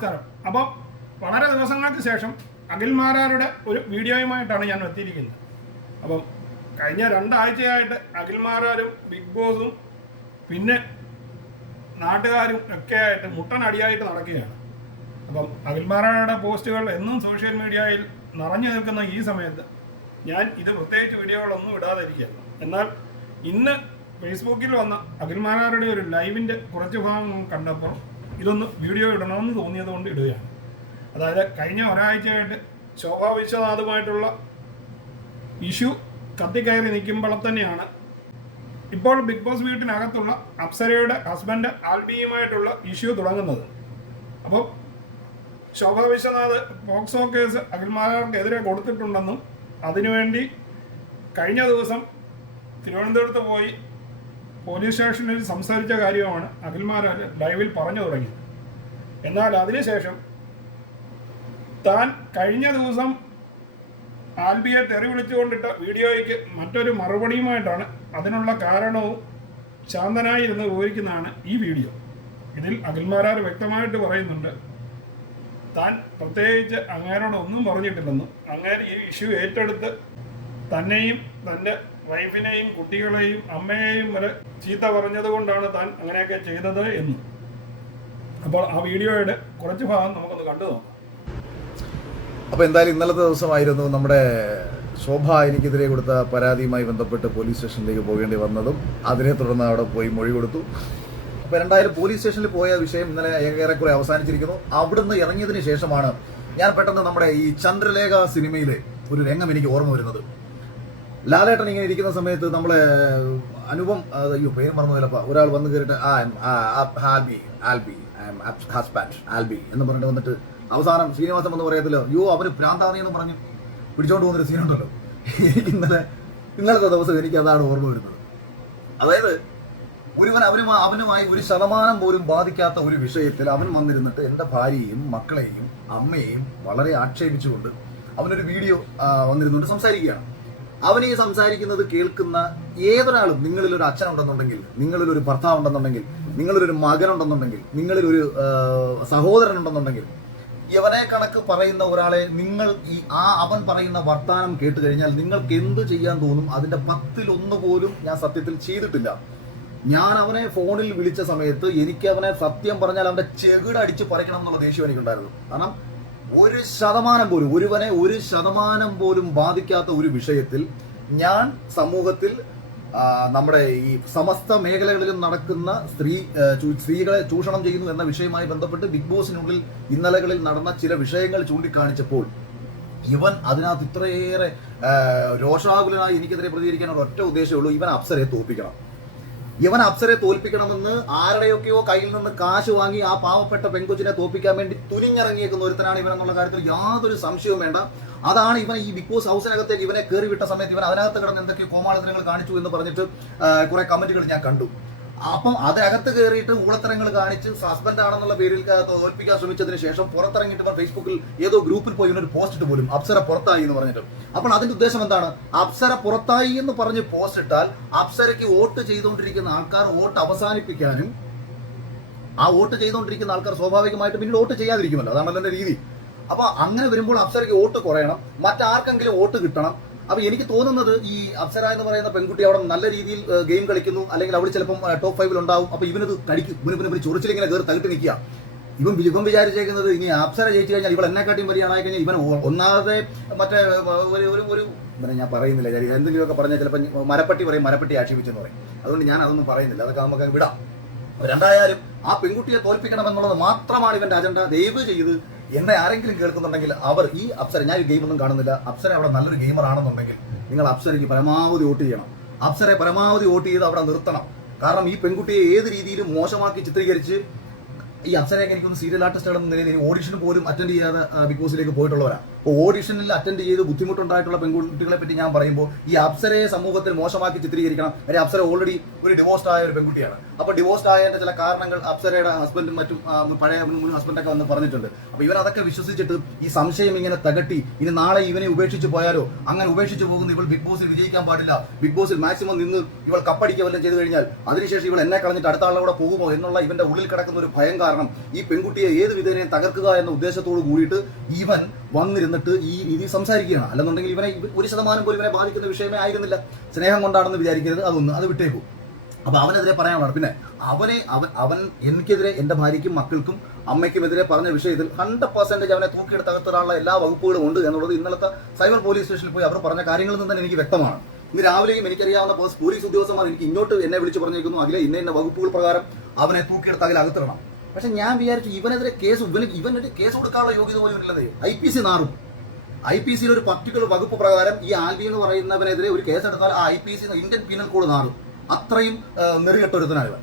നമസ്കാരം. അപ്പോൾ വളരെ ദിവസങ്ങൾക്ക് ശേഷം അഖിൽമാരാരുടെ ഒരു വീഡിയോയുമായിട്ടാണ് ഞാൻ എത്തിയിരിക്കുന്നത്. അപ്പം കഴിഞ്ഞ 2 ആഴ്ചയായിട്ട് അഖിൽമാരാരും ബിഗ് ബോസും പിന്നെ നാട്ടുകാരും ഒക്കെ ആയിട്ട് മുട്ടനടിയായിട്ട് നടക്കുകയാണ്. അപ്പം അഖിൽമാരാരുടെ പോസ്റ്റുകൾ എന്നും സോഷ്യൽ മീഡിയയിൽ നിറഞ്ഞു നിൽക്കുന്ന ഈ സമയത്ത് ഞാൻ ഇത് പ്രത്യേകിച്ച് വീഡിയോകളൊന്നും ഇടാതിരിക്കുകയാണ്. എന്നാൽ ഇന്ന് ഫേസ്ബുക്കിൽ വന്ന അഖിൽമാരാരുടെ ഒരു ലൈവിൻ്റെ കുറച്ച് ഭാഗം കണ്ടപ്പോൾ ഇതൊന്ന് വീഡിയോ ഇടണമെന്ന് തോന്നിയത് കൊണ്ട് ഇടുകയാണ്. അതായത് കഴിഞ്ഞ ഒരാഴ്ചയായിട്ട് ശോഭാ വിശ്വനാഥുമായിട്ടുള്ള ഇഷ്യൂ കത്തിക്കയറി നിൽക്കുമ്പോൾ തന്നെയാണ് ഇപ്പോൾ ബിഗ് ബോസ് വീട്ടിനകത്തുള്ള അപ്സരയുടെ ഹസ്ബൻഡ് ആൽബിയുമായിട്ടുള്ള ഇഷ്യൂ തുടങ്ങുന്നത്. അപ്പോൾ ശോഭാ വിശ്വനാഥ് പോക്സോ കേസ് അഖിൽമാരാർക്കെതിരെ കൊടുത്തിട്ടുണ്ടെന്നും അതിനുവേണ്ടി കഴിഞ്ഞ ദിവസം തിരുവനന്തപുരത്ത് പോയി പോലീസ് സ്റ്റേഷനിൽ സംസാരിച്ച കാര്യമാണ് അഖിൽമാരാർ ലൈവിൽ പറഞ്ഞു തുടങ്ങിയത്. എന്നാൽ അതിനുശേഷം താൻ കഴിഞ്ഞ ദിവസം ആൽബിയെ തെറി വിളിച്ചുകൊണ്ടിട്ട വീഡിയോയ്ക്ക് മറ്റൊരു മറുപടിയുമായിട്ടാണ് അതിനുള്ള കാരണവും ശാന്തനായിരുന്ന് വിവരിക്കുന്നതാണ് ഈ വീഡിയോ. ഇതിൽ അഖിൽമാരാർ വ്യക്തമായിട്ട് പറയുന്നുണ്ട് താൻ പ്രത്യേകിച്ച് അങ്ങേരോടൊന്നും പറഞ്ഞിട്ടില്ലെന്നും അങ്ങേര് ഈ ഇഷ്യൂ ഏറ്റെടുത്ത് തന്നെയും തൻ്റെ വൈഫിനെയും കുട്ടികളെയും അമ്മയെയും വരെ ചീത്ത പറഞ്ഞത് കൊണ്ടാണ് താൻ അങ്ങനെയൊക്കെ ചെയ്തത് എന്നും. അപ്പോൾ ആ വീഡിയോയുടെ കുറച്ച് ഭാഗം നമുക്കൊന്ന് കണ്ടു നോക്കാം. അപ്പോൾ എന്തായാലും ഇന്നലത്തെ ദിവസമായിരുന്നു നമ്മുടെ ശോഭ എനിക്കെതിരെ കൊടുത്ത പരാതിയുമായി ബന്ധപ്പെട്ട് പോലീസ് സ്റ്റേഷനിലേക്ക് പോകേണ്ടി വന്നതും അതിനെ തുടർന്ന് അവിടെ പോയി മൊഴി കൊടുത്തു. അപ്പോൾ എന്തായാലും പോലീസ് സ്റ്റേഷനിൽ പോയ വിഷയം ഇന്നലെ ഏറെക്കുറെ അവസാനിച്ചിരിക്കുന്നു. അവിടുന്ന് ഇറങ്ങിയതിന് ശേഷമാണ് ഞാൻ പെട്ടെന്ന് നമ്മുടെ ഈ ചന്ദ്രലേഖ സിനിമയിലെ ഒരു രംഗം എനിക്ക് ഓർമ്മ വരുന്നത്. ലാലേട്ടൻ ഇങ്ങനെ ഇരിക്കുന്ന സമയത്ത് നമ്മളെ അനുപം പേര് മറന്നു ചിലപ്പോൾ ഒരാൾ വന്ന് കയറിയിട്ട് ആൽബി എന്ന് പറഞ്ഞിട്ട് വന്നിട്ട് അവസാനം ശ്രീനിവാസൻ എന്ന് പറയത്തില്ലോ, അവന് ഭ്രാന്താണെന്ന് പറഞ്ഞ് പിടിച്ചോണ്ട് പോകുന്നൊരു സീനുണ്ടല്ലോ. എനിക്ക് ഇന്നലത്തെ ദിവസം എനിക്ക് അതാണ് ഓർമ്മ വരുന്നത്. അതായത് അവനുമായി 1% പോലും ബാധിക്കാത്ത ഒരു വിഷയത്തിൽ അവൻ വന്നിരുന്നിട്ട് എൻ്റെ ഭാര്യയെയും മക്കളെയും അമ്മയെയും വളരെ ആക്ഷേപിച്ചുകൊണ്ട് അവനൊരു വീഡിയോ വന്നിരുന്നുകൊണ്ട് സംസാരിക്കുകയാണ്. അവനെ സംസാരിക്കുന്നത് കേൾക്കുന്ന ഏതൊരാളും, നിങ്ങളിലൊരു അച്ഛനുണ്ടെന്നുണ്ടെങ്കിൽ, നിങ്ങളിലൊരു ഭർത്താവ് ഉണ്ടെന്നുണ്ടെങ്കിൽ, നിങ്ങളിലൊരു മകനുണ്ടെന്നുണ്ടെങ്കിൽ, നിങ്ങളിലൊരു സഹോദരനുണ്ടെന്നുണ്ടെങ്കിൽ, ഇവനെ കണക്ക് പറയുന്ന ഒരാളെ നിങ്ങൾ അവൻ പറയുന്ന വർത്താനം കേട്ട് കഴിഞ്ഞാൽ നിങ്ങൾക്ക് എന്ത് ചെയ്യാൻ തോന്നും? അതിന്റെ 10-1 പോലും ഞാൻ സത്യത്തിൽ ചെയ്തിട്ടില്ല. ഞാൻ അവനെ ഫോണിൽ വിളിച്ച സമയത്ത് എനിക്ക് അവനെ സത്യം പറഞ്ഞാൽ അവന്റെ ചെകിടടിച്ച് പറിക്കണം എന്നുള്ള ദേഷ്യം എനിക്കുണ്ടായിരുന്നു. കാരണം 1% പോലും, ഒരുവനെ 1% പോലും ബാധിക്കാത്ത ഒരു വിഷയത്തിൽ ഞാൻ സമൂഹത്തിൽ നമ്മുടെ ഈ സമസ്ത മേഖലകളിലും നടക്കുന്ന സ്ത്രീകളെ ചൂഷണം ചെയ്യുന്നു എന്ന വിഷയവുമായി ബന്ധപ്പെട്ട് ബിഗ് ബോസിനുള്ളിൽ ഇന്നലകളിൽ നടന്ന ചില വിഷയങ്ങൾ ചൂണ്ടിക്കാണിച്ചപ്പോൾ ഇവൻ അതിനകത്ത് ഇത്രയേറെ രോഷാകുലനായി എനിക്കെതിരെ പ്രതികരിക്കാനുള്ള ഒറ്റ ഉദ്ദേശമുള്ളൂ, ഇവൻ അപ്സരയെ തോൽപ്പിക്കണം. ഇവൻ അപ്സരയെ തോൽപ്പിക്കണമെന്ന് ആരുടെയൊക്കെയോ കയ്യിൽ നിന്ന് കാശ് വാങ്ങി ആ പാവപ്പെട്ട പെൺകൊച്ചിനെ തോൽപ്പിക്കാൻ വേണ്ടി തുനിഞ്ഞിറങ്ങിയേക്കുന്ന ഒരുത്തനാണ് ഇവൻ എന്നുള്ള കാര്യത്തിൽ യാതൊരു സംശയവും വേണ്ട. അതാണ് ഇവൻ ഈ ബിഗ് ബോസ് ഹൗസിനകത്തേക്ക് ഇവനെ കയറി വിട്ട സമയത്ത് ഇവൻ അതിനകത്ത് കിടന്ന് എന്തൊക്കെയോ കോമാളിത്തരങ്ങൾ കാണിച്ചു എന്ന് പറഞ്ഞിട്ട് കുറെ കമന്റുകൾ ഞാൻ കണ്ടു. അപ്പം അതിനകത്ത് കയറിയിട്ട് ഊളത്തരങ്ങൾ കാണിച്ച് ഹസ്ബൻഡ് ആണെന്നുള്ള പേരിൽ തോൽപ്പിക്കാൻ ശ്രമിച്ചതിന് ശേഷം പുറത്തിറങ്ങിയിട്ട് ഇവൻ ഫേസ്ബുക്കിൽ ഏതോ ഗ്രൂപ്പിൽ പോയി ഇവനൊരു പോസ്റ്റ് ഇട്ട് പോലും അപ്സര പുറത്തായി എന്ന് പറഞ്ഞിട്ട്. അപ്പോൾ അതിന്റെ ഉദ്ദേശം എന്താണ്? അപ്സര പുറത്തായി എന്ന് പറഞ്ഞ് പോസ്റ്റ് ഇട്ടാൽ അപ്സരയ്ക്ക് വോട്ട് ചെയ്തുകൊണ്ടിരിക്കുന്ന ആൾക്കാർ വോട്ട് അവസാനിപ്പിക്കാനും ആ വോട്ട് ചെയ്തുകൊണ്ടിരിക്കുന്ന ആൾക്കാർ സ്വാഭാവികമായിട്ട് പിന്നീട് വോട്ട് ചെയ്യാതിരിക്കുമല്ലോ. അതാണല്ലോ എന്റെ രീതി. അപ്പൊ അങ്ങനെ വരുമ്പോൾ അപ്സരയ്ക്ക് വോട്ട് കുറയണം, മറ്റാർക്കെങ്കിലും വോട്ട് കിട്ടണം. അപ്പൊ എനിക്ക് തോന്നുന്നത് ഈ അപ്സര എന്ന് പറയുന്ന പെൺകുട്ടി അവിടെ നല്ല രീതിയിൽ ഗെയിം കളിക്കുന്നു, അല്ലെങ്കിൽ അവൾ ചിലപ്പം ടോപ്പ് 5 ഉണ്ടാവും. അപ്പൊ ഇവനത് കടിക്കും, ഇവന് ചൊറിച്ചിലിങ്ങനെ കയറി തകിട്ട് നിൽക്കുക. ഇവൻ വിചാരിച്ചേക്കുന്നത് ഇനി അപ്സര ജയിച്ചു കഴിഞ്ഞാൽ ഇവൾ എന്നെക്കാട്ടിയും വരികയാണായി കഴിഞ്ഞാൽ ഇവൻ ഒന്നാമതെ മറ്റേ ഒരു ഞാൻ പറയുന്നില്ല, എന്തെങ്കിലുമൊക്കെ പറഞ്ഞാൽ ചിലപ്പോൾ മരപ്പട്ടി പറയും, മരപ്പട്ടി ആക്ഷേപിച്ചെന്ന് പറയും. അതുകൊണ്ട് ഞാൻ അതൊന്നും പറയുന്നില്ല, അതൊക്കെ നമുക്ക് വിടാം. രണ്ടായാലും ആ പെൺകുട്ടിയെ തോൽപ്പിക്കണമെന്നുള്ളത് മാത്രമാണ് ഇവന്റെ അജണ്ട. ദയവ് ചെയ്ത് എന്നെ ആരെങ്കിലും കേൾക്കുന്നുണ്ടെങ്കിൽ അവർ ഈ അപ്സര, ഞാൻ ഗെയിമൊന്നും കാണുന്നില്ല, അപ്സര അവിടെ നല്ലൊരു ഗെയിമർ ആണെന്നുണ്ടെങ്കിൽ നിങ്ങൾ അപ്സരയ്ക്ക് പരമാവധി വോട്ട് ചെയ്യണം. അപ്സരയെ പരമാവധി വോട്ട് ചെയ്ത് അവിടെ നിർത്തണം. കാരണം ഈ പെൺകുട്ടിയെ ഏത് രീതിയിലും മോശമാക്കി ചിത്രീകരിച്ച് ഈ അപ്സരയൊക്കെ എനിക്കൊന്ന് സീരിയൽ ആർട്ടിസ്റ്റ് ആണെന്ന നിലയിൽ ഓഡിഷന് പോലും അറ്റൻഡ് ചെയ്യാതെ ബിഗ് ബോസിലേക്ക് പോയിട്ടുള്ളവരാണ്. ഓഡിഷനിൽ അറ്റൻഡ് ചെയ്ത് ബുദ്ധിമുട്ടുണ്ടായിട്ടുള്ള പെൺകുട്ടികളെ പറ്റി ഞാൻ പറയുമ്പോൾ ഈ അപ്സരയെ സമൂഹത്തിൽ മോശമാക്കി ചിത്രീകരിക്കണം. കാര്യം അപ്സര ഓൾറെഡി ഒരു ഡിവോഴ്സ്ഡ് ആയ ഒരു പെൺകുട്ടിയാണ്. അപ്പോൾ ഡിവോഴ്സ്ഡ് ആയതിന്റെ ചില കാരണങ്ങൾ അപ്സരയുടെ ഹസ്ബൻഡും മറ്റും പഴയ മുൻ ഹസ്ബൻഡൊക്കെ വന്ന് പറഞ്ഞിട്ടുണ്ട്. അപ്പോൾ ഇവൻ അതൊക്കെ വിശ്വസിച്ചിട്ട് ഈ സംശയം ഇങ്ങനെ തകട്ടി ഇനി നാളെ ഇവനെ ഉപേക്ഷിച്ച് പോയാലോ, അങ്ങനെ ഉപേക്ഷിച്ച് പോകുന്ന ഇവൾ ബിഗ് ബോസിൽ വിജയിക്കാൻ പാടില്ല, ബിഗ് ബോസിൽ മാക്സിമം നിന്ന് ഇവൾ കപ്പടിക്കുക വല്ലതും ചെയ്തു കഴിഞ്ഞാൽ അതിനുശേഷം ഇവൾ എന്നെ കളഞ്ഞിട്ട് അടുത്ത ആളുടെ കൂടെ പോകുമോ എന്നുള്ള ഇവന്റെ ഉള്ളിൽ കിടക്കുന്ന ഒരു ഭയം കാരണം ഈ പെൺകുട്ടിയെ ഏത് വിധേനയും തകർക്കുക എന്ന ഉദ്ദേശത്തോട് കൂടിയിട്ട് ഇവൻ വന്നിരുന്നിട്ട് ഈ രീതി സംസാരിക്കുകയാണ്. അല്ലെന്നുണ്ടെങ്കിൽ ഇവനെ 1% പോലും ഇവനെ ബാധിക്കുന്ന വിഷയമേ ആയിരുന്നില്ല. സ്നേഹം കൊണ്ടാണെന്ന് വിചാരിക്കരുത്, അത് വിട്ടേക്കും. അപ്പൊ അവനെതിരെ പറയാനുള്ളത് പിന്നെ അവൻ എനിക്കെതിരെ എൻ്റെ ഭാര്യയ്ക്കും മക്കൾക്കും അമ്മയ്ക്കുമെതിരെ പറഞ്ഞ വിഷയത്തിൽ 100% അവനെ തൂക്കിയെടുത്ത് അകത്തിടാനുള്ള എല്ലാ വകുപ്പുകളും ഉണ്ട് എന്നുള്ളത് ഇന്നലത്തെ സൈബർ പോലീസ് സ്റ്റേഷനിൽ പോയി അവർ പറഞ്ഞ കാര്യങ്ങളിൽ നിന്ന് തന്നെ എനിക്ക് വ്യക്തമാണ്. ഇന്ന് രാവിലെയും എനിക്കറിയാവുന്ന പോലീസ് ഉദ്യോഗസ്ഥന്മാർ എനിക്ക് ഇങ്ങോട്ട് എന്നെ വിളിച്ച് പറഞ്ഞേക്കുന്നു, അതിലെ ഇന്ന വകുപ്പുകൾ പ്രകാരം അവനെ തൂക്കിയെടുത്ത് അതിൽ അകത്തിടണം. പക്ഷെ ഞാൻ വിചാരിച്ചു ഇവനെതിരെ ഇവനെതിരെ കേസ് കൊടുക്കാനുള്ള യോഗ്യത പോലും ഇല്ലതേ. IPC നാറും. IPC ഒരു പർട്ടിക്കുലർ വകുപ്പ് പ്രകാരം ഈ ആൽബി എന്ന് പറയുന്നവനെതിരെ ഒരു കേസെടുത്താൽ ആ IPC ഇന്ത്യൻ പീനൽ കോഡ് നാറും. അത്രയും നെറികെട്ട ഒരുത്തനാണ് ഇവൻ,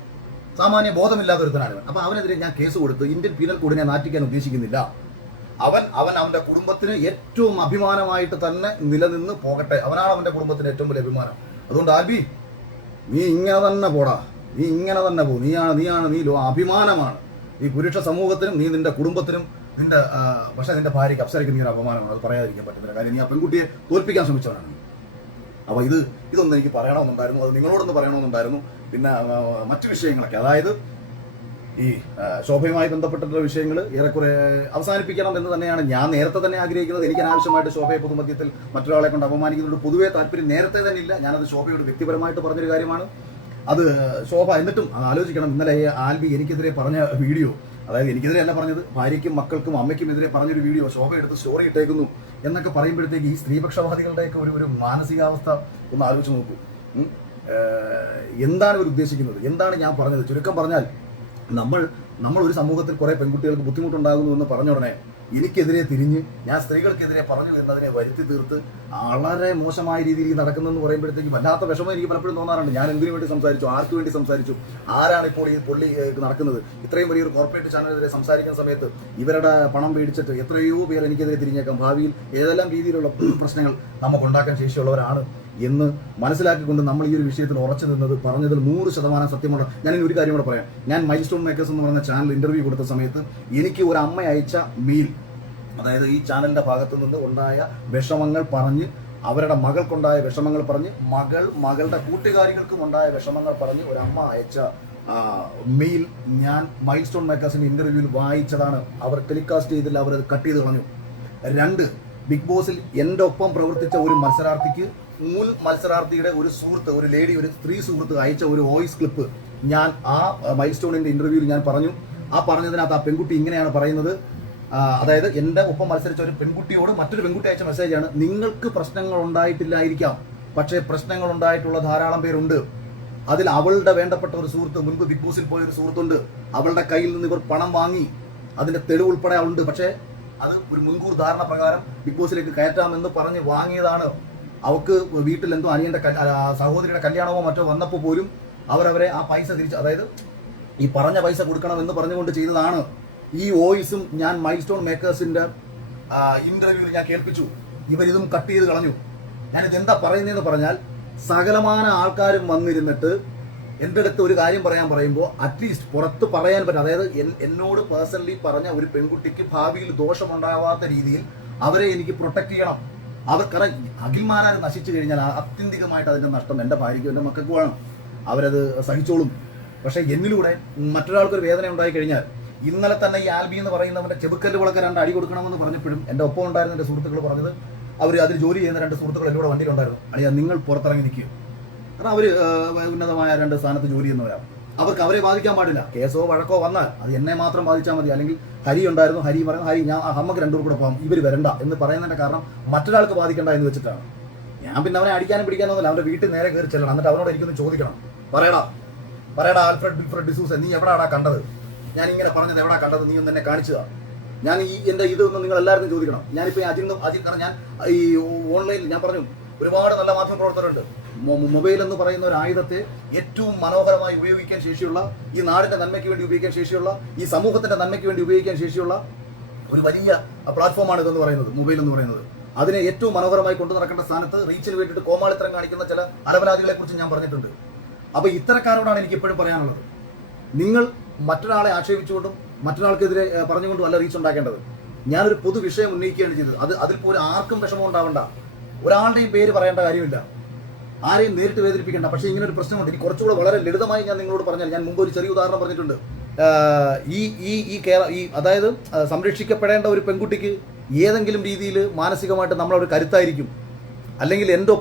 സാമാന്യ ബോധമില്ലാത്ത ഒരുത്തനാണ് ഇവൻ. അപ്പൊ അവനെതിരെ ഞാൻ കേസ് കൊടുത്ത് ഇന്ത്യൻ പീനൽ കോഡിനെ നാറ്റിക്കാൻ ഉദ്ദേശിക്കുന്നില്ല. അവന്റെ കുടുംബത്തിന് ഏറ്റവും അഭിമാനമായിട്ട് തന്നെ നിലനിന്ന് പോകട്ടെ. അവനാണ് അവന്റെ കുടുംബത്തിന് ഏറ്റവും വലിയ അഭിമാനം. അതുകൊണ്ട് ആൽബി, നീ ഇങ്ങനെ തന്നെ പോടാ, നീ ഇങ്ങനെ തന്നെ പോ. നീ അഭിമാനമാണ് ഈ പുരുഷ സമൂഹത്തിനും, നീ നിന്റെ കുടുംബത്തിനും, പക്ഷേ നിന്റെ ഭാര്യയ്ക്ക് അപ്സരയ്ക്ക് നീ ഒരു അപമാനമാണ്. അത് പറയാതിരിക്കാൻ പറ്റുന്നില്ല. കാര്യം നീ ആ പെൺകുട്ടിയെ തോൽപ്പിക്കാൻ ശ്രമിച്ചവനാണ്. അപ്പോൾ ഇതൊന്നും എനിക്ക് പറയണമെന്നുണ്ടായിരുന്നു, അത് നിങ്ങളോടൊന്ന് പറയണമെന്നുണ്ടായിരുന്നു. പിന്നെ മറ്റു വിഷയങ്ങളൊക്കെ, അതായത് ഈ ശോഭയുമായി ബന്ധപ്പെട്ടിട്ടുള്ള വിഷയങ്ങൾ ഏറെക്കുറെ അവസാനിപ്പിക്കണം എന്ന് തന്നെയാണ് ഞാൻ നേരത്തെ തന്നെ ആഗ്രഹിക്കുന്നത്. എനിക്ക് അനാവശ്യമായിട്ട് ശോഭയെ പൊതുമധ്യത്തിൽ മറ്റൊരാളെ കൊണ്ട് അപമാനിക്കുന്നതുകൊണ്ട് പൊതുവേ താല്പര്യം നേരത്തെ തന്നെ ഇല്ല. ഞാനത് ശോഭയോട് വ്യക്തിപരമായിട്ട് പറഞ്ഞൊരു കാര്യമാണ്. അത് ശോഭ എന്നിട്ടും ആലോചിക്കണം. ഇന്നലെ ആൽബി എനിക്കെതിരെ പറഞ്ഞ വീഡിയോ, അതായത് എനിക്കെതിരെ അല്ല പറഞ്ഞത്, ഭാര്യയ്ക്കും മക്കൾക്കും അമ്മയ്ക്കും എതിരെ പറഞ്ഞൊരു വീഡിയോ ശോഭ എടുത്ത് സ്റ്റോറി ഇട്ടേക്കുന്നു എന്നൊക്കെ പറയുമ്പോഴത്തേക്ക് ഈ സ്ത്രീപക്ഷവാദികളുടെയൊക്കെ ഒരു മാനസികാവസ്ഥ ഒന്ന് ആലോചിച്ച് നോക്കൂ. എന്താണ് ഇവർ ഉദ്ദേശിക്കുന്നത്? എന്താണ് ഞാൻ പറഞ്ഞത്? ചുരുക്കം പറഞ്ഞാൽ നമ്മൾ ഒരു സമൂഹത്തിൽ കുറെ പെൺകുട്ടികൾക്ക് ബുദ്ധിമുട്ടുണ്ടാകുന്നു എന്ന് പറഞ്ഞ ഉടനെ എനിക്കെതിരെ തിരിഞ്ഞ് ഞാൻ സ്ത്രീകൾക്കെതിരെ പറഞ്ഞു എന്നതിനെ വരുത്തി തീർത്ത് വളരെ മോശമായ രീതിയിൽ നടക്കുന്നെന്ന് പറയുമ്പോഴത്തേക്ക് വല്ലാത്ത വിഷമം എനിക്ക് പലപ്പോഴും തോന്നാറുണ്ട്. ഞാൻ എന്തിനു വേണ്ടി സംസാരിച്ചു, ആർക്ക് വേണ്ടി സംസാരിച്ചു, ആരാണ് ഇപ്പോൾ ഈ പൊള്ളി നടക്കുന്നത്? ഇത്രയും വലിയൊരു കോർപ്പറേറ്റ് ചാനലിനെതിരെ സംസാരിക്കുന്ന സമയത്ത് ഇവരുടെ പണം മേടിച്ചിട്ട് എത്രയോ പേർ എനിക്കെതിരെ തിരിഞ്ഞേക്കാം. ഭാവിയിൽ ഏതെല്ലാം രീതിയിലുള്ള പ്രശ്നങ്ങൾ നമുക്കുണ്ടാക്കാൻ ശേഷിയുള്ളവരാണ് എന്ന് മനസ്സിലാക്കിക്കൊണ്ട് നമ്മൾ ഈ ഒരു വിഷയത്തിൽ ഉറച്ചു നിന്നത് പറഞ്ഞതിൽ 100% സത്യമുള്ള. ഞാൻ ഇനി ഒരു കാര്യം കൂടെ പറയാം. ഞാൻ മൈൽ സ്റ്റോൺ മേക്കേഴ്സ് എന്ന് പറയുന്ന ചാനൽ ഇന്റർവ്യൂ കൊടുത്ത സമയത്ത് എനിക്ക് ഒരു അമ്മ അയച്ച മെയിൽ, അതായത് ഈ ചാനലിന്റെ ഭാഗത്തു നിന്ന് ഉണ്ടായ വിഷമങ്ങൾ പറഞ്ഞ്, അവരുടെ മകൾക്കുണ്ടായ വിഷമങ്ങൾ പറഞ്ഞ്, മകളുടെ കൂട്ടുകാരികൾക്കും ഉണ്ടായ വിഷമങ്ങൾ പറഞ്ഞ് ഒരു അമ്മ അയച്ച മെയിൽ ഞാൻ മൈൽ സ്റ്റോൺ മേക്കേഴ്സിന്റെ ഇന്റർവ്യൂവിൽ വായിച്ചതാണ്. അവർ ടെലികാസ്റ്റ് ചെയ്തില്ല, അവരത് കട്ട് ചെയ്ത് കളഞ്ഞു. 2, ബിഗ് ബോസിൽ എൻ്റെ ഒപ്പം പ്രവർത്തിച്ച ഒരു മത്സരാർത്ഥിക്ക് മുൻ മത്സരാർത്ഥിയുടെ ഒരു സുഹൃത്ത്, ഒരു ലേഡി, ഒരു സ്ത്രീ സുഹൃത്ത് അയച്ച ഒരു വോയിസ് ക്ലിപ്പ് ഞാൻ ആ മൈൽ സ്റ്റോണിന്റെ ഇന്റർവ്യൂവിൽ ഞാൻ പറഞ്ഞു. ആ പറഞ്ഞതിനകത്ത് ആ പെൺകുട്ടി ഇങ്ങനെയാണ് പറയുന്നത്. അതായത് എൻ്റെ ഒപ്പം മത്സരിച്ച ഒരു പെൺകുട്ടിയോട് മറ്റൊരു പെൺകുട്ടി അയച്ച മെസ്സേജാണ്: നിങ്ങൾക്ക് പ്രശ്നങ്ങൾ ഉണ്ടായിട്ടില്ലായിരിക്കാം, പക്ഷേ പ്രശ്നങ്ങൾ ഉണ്ടായിട്ടുള്ള ധാരാളം പേരുണ്ട്. അതിൽ അവളുടെ വേണ്ടപ്പെട്ട ഒരു സുഹൃത്ത്, മുൻപ് ബിഗ് ബോസിൽ പോയ ഒരു സുഹൃത്തുണ്ട്, അവളുടെ കയ്യിൽ നിന്ന് ഇവർ പണം വാങ്ങി, അതിന്റെ തെളിവ് ഉൾപ്പെടെ ഉണ്ട്. പക്ഷേ അത് ഒരു മുൻകൂർ ധാരണ പ്രകാരം ബിഗ് ബോസിലേക്ക് കയറ്റാമെന്ന് പറഞ്ഞ് വാങ്ങിയതാണ്. അവർക്ക് വീട്ടിൽ എന്തോ അനിയന്റെ സഹോദരിയുടെ കല്യാണമോ മറ്റോ വന്നപ്പോൾ പോലും അവരവരെ ആ പൈസ തിരിച്ച്, അതായത് ഈ പറഞ്ഞ പൈസ കൊടുക്കണമെന്ന് പറഞ്ഞുകൊണ്ട് ചെയ്തതാണ്. ഈ വോയിസും ഞാൻ മൈൽ സ്റ്റോൺ മേക്കേഴ്സിന്റെ ഇന്റർവ്യൂവിൽ ഞാൻ കേൾപ്പിച്ചു. ഇവരിതും കട്ട് ചെയ്ത് കളഞ്ഞു. ഞാനിത് എന്താ പറയുന്നതെന്ന് പറഞ്ഞാൽ, സകലമാന ആൾക്കാരും വന്നിരുന്നിട്ട് എൻ്റെ അടുത്ത് ഒരു കാര്യം പറയുമ്പോൾ അറ്റ്ലീസ്റ്റ് പുറത്ത് പറയാൻ പറ്റും. അതായത് എന്നോട് പേഴ്സണലി പറഞ്ഞ ഒരു പെൺകുട്ടിക്ക് ഭാവിയിൽ ദോഷമുണ്ടാവാത്ത രീതിയിൽ അവരെ എനിക്ക് പ്രൊട്ടക്ട് ചെയ്യണം. അവർക്കറിയാം അഖിൽമാരാർ നശിച്ചു കഴിഞ്ഞാൽ ആത്യന്തികമായിട്ട് അതിൻ്റെ നഷ്ടം എൻ്റെ ഭാര്യയ്ക്കും എൻ്റെ മക്കൾക്കും വേണം. അവരത് സഹിച്ചോളും. പക്ഷേ എന്നിലൂടെ മറ്റൊരാൾക്കൊരു വേദന ഉണ്ടായി കഴിഞ്ഞാൽ, ഇന്നലെ തന്നെ ഈ ആൽബി എന്ന് പറയുന്നവൻ്റെ ചെബുക്കല്ലുകളൊക്കെ 2 അടി കൊടുക്കണമെന്ന് പറഞ്ഞപ്പോഴും എൻ്റെ ഒപ്പം ഉണ്ടായിരുന്ന എൻ്റെ സുഹൃത്തുക്കൾ പറഞ്ഞത്, അവർ അതിൽ ജോലി ചെയ്യുന്ന 2 സുഹൃത്തുക്കൾ എന്നോട് വണ്ടിയിലുണ്ടായിരുന്നു. അളിയാ, നിങ്ങൾ പുറത്തിറങ്ങി നിൽക്കും. കാരണം അവർ ഉന്നതമായ 2 സ്ഥാനത്ത് ജോലി ചെയ്യുന്നവരാണ്. അവർക്ക് അവരെ ബാധിക്കാൻ പാടില്ല. കേസോ വഴക്കോ വന്നാൽ അത് എന്നെ മാത്രം ബാധിച്ചാൽ മതി. അല്ലെങ്കിൽ ഹരി ഉണ്ടായിരുന്നു, ഹരി പറയുന്നത്, ഹരി ഞാൻ നമുക്ക് 2 കൂടെ പോകാം, ഇവർ വരണ്ട എന്ന് പറയുന്നതിൻ്റെ കാരണം മറ്റൊരാൾക്ക് ബാധിക്കണ്ട എന്ന് വെച്ചിട്ടാണ്. ഞാൻ പിന്നെ അവനെ അടിക്കാനും പിടിക്കാനൊന്നുമില്ല. അവൻ്റെ വീട്ടിൽ നേരെ കയറി ചെല്ലണം. എന്നിട്ട് അവനോട് എനിക്കൊന്ന് ചോദിക്കണം, പറയടാ ആൽഫ്രഡ് ഡിസൂസ, നീ എവിടെയാടാ കണ്ടത്? ഞാൻ ഇങ്ങനെ പറഞ്ഞത് എവിടെയാ കണ്ടത്? നീ ഒന്ന് എന്നെ കാണിച്ചതാ. ഞാൻ എൻ്റെ ഇതൊന്നും നിങ്ങൾ എല്ലാവരും ചോദിക്കണം. ഞാനിപ്പോൾ അജിൻ കാരണം ഞാൻ ഈ ഓൺലൈനിൽ ഞാൻ പറഞ്ഞു, ഒരുപാട് നല്ല മാധ്യമപ്രവർത്തകരുണ്ട്. മൊബൈൽ എന്ന് പറയുന്ന ഒരു ആയുധത്തെ ഏറ്റവും മനോഹരമായി ഉപയോഗിക്കാൻ ശേഷിയുള്ള, ഈ നാടിന്റെ നന്മയ്ക്ക് വേണ്ടി ഉപയോഗിക്കാൻ ശേഷിയുള്ള, ഈ സമൂഹത്തിന്റെ നന്മയ്ക്ക് വേണ്ടി ഉപയോഗിക്കാൻ ശേഷിയുള്ള ഒരു വലിയ പ്ലാറ്റ്ഫോമാണ് ഇതെന്ന് പറയുന്നത്, മൊബൈൽ എന്ന് പറയുന്നത്. അതിനെ ഏറ്റവും മനോഹരമായി കൊണ്ടു നടക്കേണ്ട സ്ഥാനത്ത് റീച്ചിന് വേണ്ടിയിട്ട് കോമാളിത്തരം കാണിക്കുന്ന ചില അലവലാദികളെ കുറിച്ച് ഞാൻ പറഞ്ഞിട്ടുണ്ട്. അപ്പോൾ ഇത്തരക്കാരോടാണ് എനിക്ക് എപ്പോഴും പറയാനുള്ളത്, നിങ്ങൾ മറ്റൊരാളെ ആക്ഷേപിച്ചുകൊണ്ടും മറ്റൊരാൾക്കെതിരെ പറഞ്ഞുകൊണ്ടും അല്ല റീച്ച് ഉണ്ടാക്കേണ്ടത്. ഞാനൊരു പൊതു വിഷയം ഉന്നയിക്കുകയാണ് ചെയ്തത്. അതിൽ പോലും ആർക്കും വിഷമം ഉണ്ടാവണ്ട, ഒരാളുടെയും പേര് പറയേണ്ട കാര്യമില്ല, ആരെയും നേരിട്ട് വേദനിപ്പിക്കേണ്ട. പക്ഷേ ഇങ്ങനെ ഒരു പ്രശ്നമുണ്ട്. ഇനി കുറച്ചുകൂടെ വളരെ ലളിതമായി ഞാൻ നിങ്ങളോട് പറഞ്ഞാൽ, ഞാൻ മുമ്പ് ഒരു ചെറിയ ഉദാഹരണം പറഞ്ഞിട്ടുണ്ട്. അതായത് സംരക്ഷിക്കപ്പെടേണ്ട ഒരു പെൺകുട്ടിക്ക് ഏതെങ്കിലും രീതിയിൽ മാനസികമായിട്ട് നമ്മളൊരു കരുത്തായിരിക്കും. അല്ലെങ്കിൽ എൻ്റെ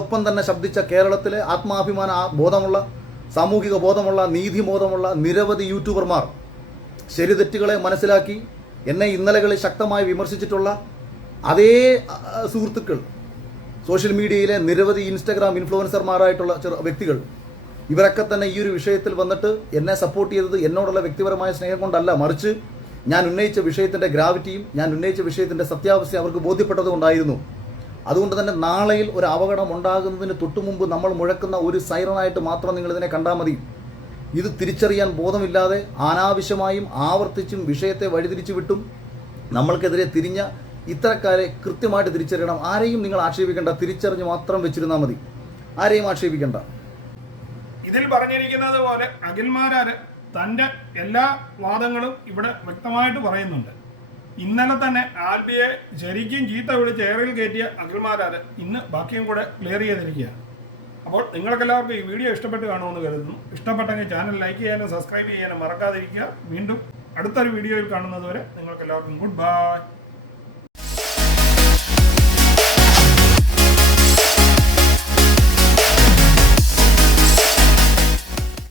ഒപ്പം തന്നെ ശബ്ദിച്ച കേരളത്തിലെ ആത്മാഭിമാന ബോധമുള്ള, സാമൂഹിക ബോധമുള്ള, നീതിബോധമുള്ള നിരവധി യൂട്യൂബർമാർ, ശരിതെറ്റുകളെ മനസ്സിലാക്കി എന്നെ ഇന്നലകളിൽ ശക്തമായി വിമർശിച്ചിട്ടുള്ള അതേ സുഹൃത്തുക്കൾ, സോഷ്യൽ മീഡിയയിലെ നിരവധി ഇൻസ്റ്റഗ്രാം ഇൻഫ്ലുവൻസർമാരായിട്ടുള്ള വ്യക്തികൾ, ഇവരൊക്കെ തന്നെ ഈ ഒരു വിഷയത്തിൽ വന്നിട്ട് എന്നെ സപ്പോർട്ട് ചെയ്തത് എന്നോടുള്ള വ്യക്തിപരമായ സ്നേഹം കൊണ്ടല്ല, മറിച്ച് ഞാൻ ഉന്നയിച്ച വിഷയത്തിൻ്റെ ഗ്രാവിറ്റിയും ഞാൻ ഉന്നയിച്ച വിഷയത്തിൻ്റെ സത്യാവസ്ഥയും അവർക്ക് ബോധ്യപ്പെട്ടത് കൊണ്ടായിരുന്നു. അതുകൊണ്ട് തന്നെ നാളെയിൽ ഒരു അപകടം ഉണ്ടാകുന്നതിന് തൊട്ടുമുമ്പ് നമ്മൾ മുഴക്കുന്ന ഒരു സൈറനായിട്ട് മാത്രം നിങ്ങളിതിനെ കണ്ടാൽ മതി. ഇത് തിരിച്ചറിയാൻ ബോധമില്ലാതെ അനാവശ്യമായും ആവർത്തിച്ചും വിഷയത്തെ വഴിതിരിച്ചു വിട്ടും നമ്മൾക്കെതിരെ തിരിഞ്ഞ ഇത്തരക്കാരെ കൃത്യമായിട്ട് തിരിച്ചറിയണം. ആരെയും നിങ്ങൾ ആക്ഷേപിക്കേണ്ട, തിരിച്ചറിഞ്ഞ് മാത്രം വെച്ചിരുന്നാൽ മതി, ആരെയും ആക്ഷേപിക്കേണ്ട. ഇതിൽ പറഞ്ഞിരിക്കുന്നത് പോലെ അഖിൽമാരാര് തൻ്റെ എല്ലാ വാദങ്ങളും ഇവിടെ വ്യക്തമായിട്ട് പറയുന്നുണ്ട്. ഇന്നലെ തന്നെ ആൽബിയെ ശരിക്കും ചീത്ത വിളിച്ച് എയറിൽ കയറ്റിയ അഖിൽമാരാര് ഇന്ന് ബാക്കിയും കൂടെ ക്ലിയർ ചെയ്തിരിക്കുകയാണ്. അപ്പോൾ നിങ്ങൾക്കെല്ലാവർക്കും ഈ വീഡിയോ ഇഷ്ടപ്പെട്ട് കാണുമെന്ന് കരുതുന്നു. ഇഷ്ടപ്പെട്ടെങ്കിൽ ചാനൽ ലൈക്ക് ചെയ്യാനും സബ്സ്ക്രൈബ് ചെയ്യാനും മറക്കാതിരിക്കുക. വീണ്ടും അടുത്തൊരു വീഡിയോയിൽ കാണുന്നതുവരെ നിങ്ങൾക്കെല്ലാവർക്കും ഗുഡ് ബൈ.